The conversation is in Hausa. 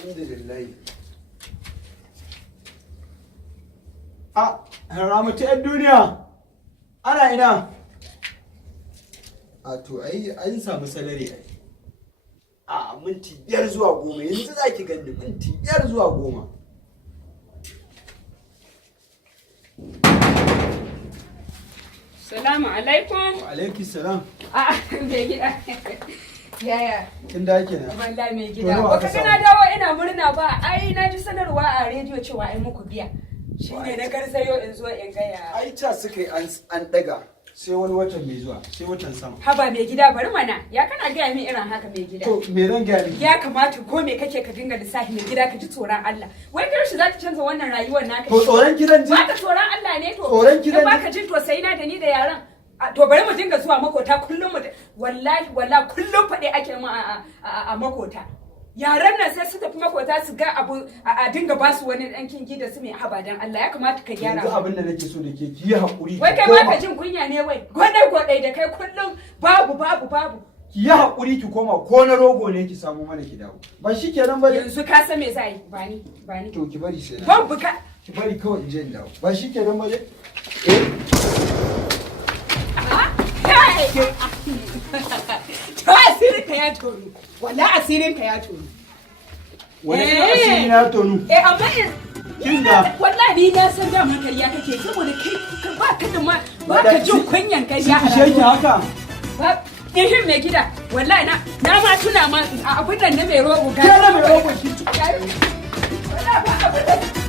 Alhamdulillah. Ramatu 'yan duniya. Ana ina? To ai an samu salari ai. Minti 5 zuwa 10 yanzu za ki gani minti 5 zuwa 10. Salamu alaikum. Wa alaiki salam. Mai gida. Yaya? Kin da kenan. Wallahi mai gida. Ko kaga na dawo ina murna ba. Ai na ji sanarwa a rediyo cewa ai muku biya. Shine na garzayo in zo in gaya. Ai ta suka yi an daga sai wani watan mai zuwa sai watan sama. Haba mai gida bari mana. Ya kana gaya min irin haka mai gida. To me zan gaya miki? Ya kamata ko me kake ka dinga lissafi mai gida ka ji tsoron Allah. Wai kar shi za ta canza wannan rayuwar naka. To tsoron gidan ji. Ba ka tsoron Allah ne to. Tsoron gidan ji. Ba ka jin to sai na da ni da yaran. To bari mu dinga zuwa makota kullum mu wallahi kullum faɗe ake mu a makota. Yaran nan sai su tafi makota su ga abu a dinga ba su wani dan kinki da su mai abadan Allah ya kamata ka gyara. Yanzu abin da nake so da ke ki yi hakuri. Wai kai ma ka jin kunya ne wai. Godai da kai kullum babu. Ki yi hakuri ki koma ko na rogo ne ki samu mana ki dawo. Ba shi kenan ba. Yanzu ka san me za yi bani. To ki bari sai na. Ban buka. Ki bari kawai in je in dawo. Ba shi kenan ba dai. To asirin ka ya tonu. Wallahi asirin ka ya tonu. Wani asiri na tonu. Amma Kin ga wallahi ni na san da kariya kake saboda kai ba ka da ma ba ka jin kunyan kariya a rayuwa. Ki haka. Ba ihin mai gida wallahi na ma tuna ma abin nan na mai rogo ga. Ke na mai rogo shi. Wallahi ba abin da